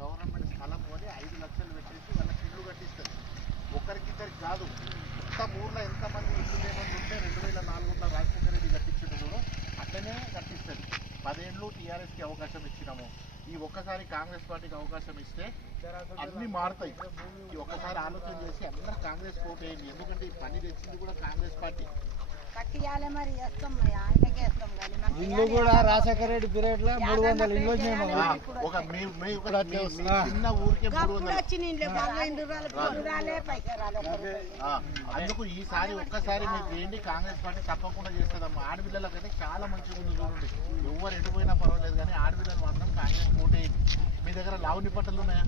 Government స్థలం కొని 5 లక్షలు పెట్టేసి వాళ్ళకి ఇల్లు కట్టిస్తారు. ఒకరికిద్దరికి కాదు, మొత్తం ఊర్లో ఎంతమంది ఇల్లు లేని ఉంటే 2400 రాజశేఖర రెడ్డి కట్టించిండు చూడు, అట్లనే కట్టిస్తుంది. 10 ఏళ్ళు టీఆర్ఎస్కి అవకాశం ఇచ్చినాము. ఈ ఒక్కసారి కాంగ్రెస్ పార్టీకి అవకాశం ఇస్తే అన్నీ మారుతాయి. ఈ ఒక్కసారి ఆలోచన చేసి అందరూ కాంగ్రెస్ ఓటు వేయండి. ఎందుకంటే ఈ పని తెచ్చింది కూడా కాంగ్రెస్ పార్టీ. ఇల్లు కూడా రాజశేఖర రెడ్డి పీరియడ్ లో 300 ఇల్లు వచ్చినాయి. చిన్న ఊరికే 300. అందుకు ఈసారి ఒక్కసారి మీరు చేయండి, కాంగ్రెస్ పార్టీ తప్పకుండా చేస్తుందమ్మా. ఆడపిల్లలకైతే చాలా మంచిగా ఉంది చూడండి. ఎవరు ఎటుపోయినా పర్వాలేదు కానీ ఆడపిల్లలు మాత్రం కాంగ్రెస్ ఓటు వేయండి. మీ దగ్గర లావుని పట్టలు ఉన్నాయా?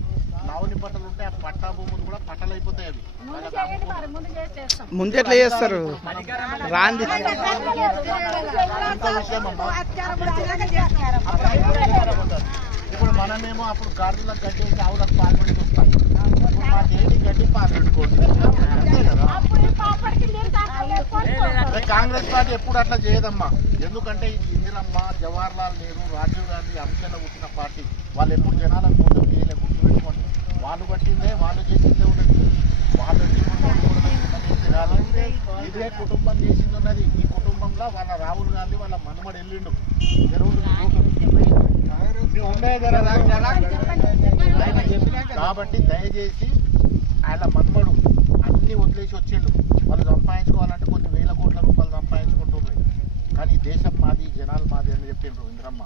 లావుని పట్టలు ఉంటే ఆ పట్టా భూములు కూడా పట్టలు అయిపోతాయి. అవి ముందు ఎట్లా చేస్తారు? రాంది ఇప్పుడు మనమేమో అప్పుడు గార్డులకు గడ్డేసి ఆవులకు పాలు పెట్టుకొస్తాం. ఇప్పుడు మాకేంటి గడ్డి పాలు పెట్టుకోండి, అంతే కదా. కాంగ్రెస్ పార్టీ ఎప్పుడు అట్లా చేయదమ్మా. ఎందుకంటే ఇది ఇందిరమ్మ, జవహర్ లాల్ నెహ్రూ, రాజీవ్ గాంధీ అంశంలో పుట్టిన పార్టీ. వాళ్ళు ఎప్పుడు జనాలను మోసం చేయలే, గుర్తుపెట్టుకోండి. వాళ్ళు పట్టిందే వాళ్ళు చేసిందే ఉన్నది. వాళ్ళు ఇదే కుటుంబం చేసింది ఉన్నది. ఈ కుటుంబంలో వాళ్ళ రాహుల్ గాంధీ వాళ్ళ మనుమడు వెళ్ళిండు. కాబట్టి దయచేసి ఆయన మనుమడు అన్ని వదిలేసి వచ్చిండు. వాళ్ళు సంపాదించుకోవాలంటే కొన్ని వేల కోట్ల రూపాయలు సంపాదించుకుంటున్నారు. కానీ దేశం మాది, జనాలు మాది అని చెప్పిండ్రు ఇందిరమ్మ.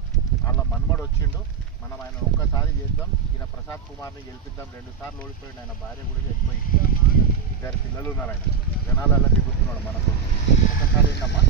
వాళ్ళ మనుమడు వచ్చిండు. మనం ఆయన ఒక్కసారి చేద్దాం. ఈయన ప్రసాద్ కుమార్ని గెలిపిద్దాం. 2 సార్లు ఓడిపోయిండు. ఆయన భార్య కూడా వెళ్ళిపోయింది. 2 పిల్లలు ఉన్నారు. ఆయన జనాలల్లో దిగుతున్నాడు మనకు. ఒక్కసారి ఏంటమ్మా